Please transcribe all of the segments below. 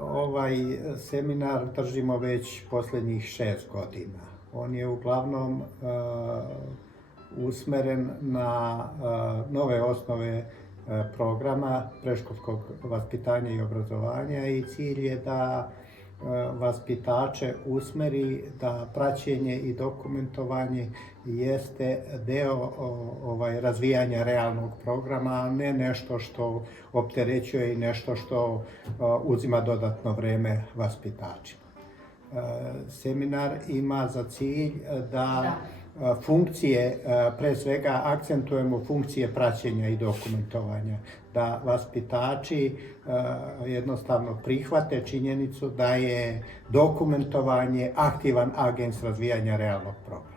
ovaj seminar držimo već posljednjih 6 godina. On je uglavnom usmeren na nove osnove programa predškolskog vaspitanja i obrazovanja i cilj je da vaspitače usmeri da praćenje i dokumentovanje jeste deo razvijanja realnog programa, a ne nešto što opterećuje i nešto što uzima dodatno vreme vaspitačima. Seminar ima za cilj da funkcije, pre svega akcentujemo funkcije praćenja i dokumentovanja, da vaspitači jednostavno prihvate činjenicu da je dokumentovanje aktivan agens razvijanja realnog programa.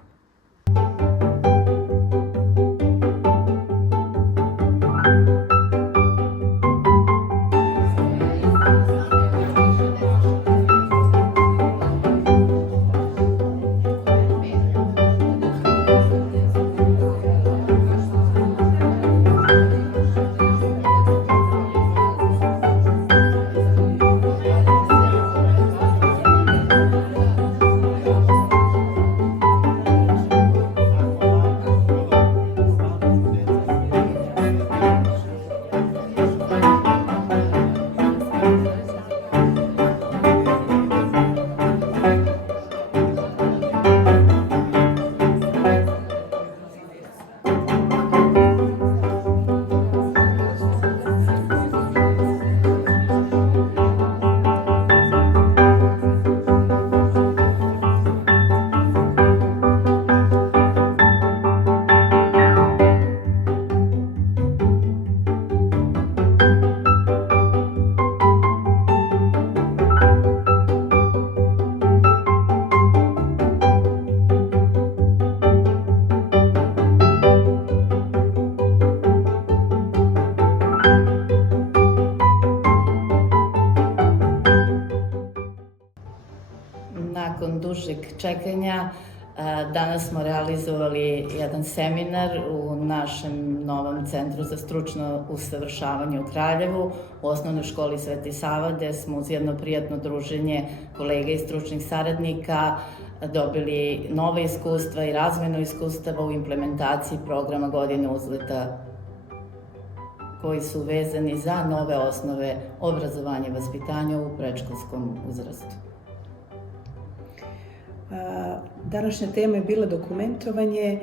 Nakon dužeg čekanja, danas smo realizovali jedan seminar u našem novom Centru za stručno usavršavanje u Kraljevu, u Osnovnoj školi Sveti Sava, gde smo uz jedno prijatno druženje kolega i stručnih saradnika dobili nove iskustva i razmenu iskustava u implementaciji programa Godine uzleta koji su vezani za nove osnove obrazovanja i vaspitanja u predškolskom uzrastu. Današnja tema je bila dokumentovanje,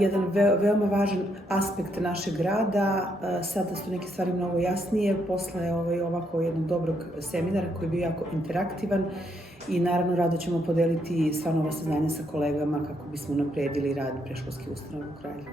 jedan veoma važan aspekt našeg rada. Sada su neke stvari mnogo jasnije posle ovako jednog dobrog seminara koji je bio jako interaktivan i naravno rado ćemo podeliti sva nova saznanja sa kolegama kako bismo napredili rad predškolskih ustanova u Kraljevu.